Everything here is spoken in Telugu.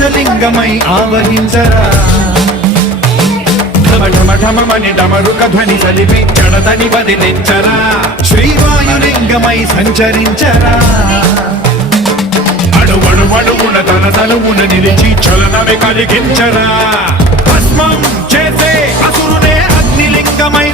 ఆకాశలింగమై ఆవహించరా ఢమఢమని డమరుక ధ్వని సలిపి జడదని వదిలించరా శ్రీవాయులింగమై సంచరించరా అడువడువడువున తన తలువున నిలిచి చలనమే కలిగించరా భస్మం చేసే అసురునే అగ్నిలింగమై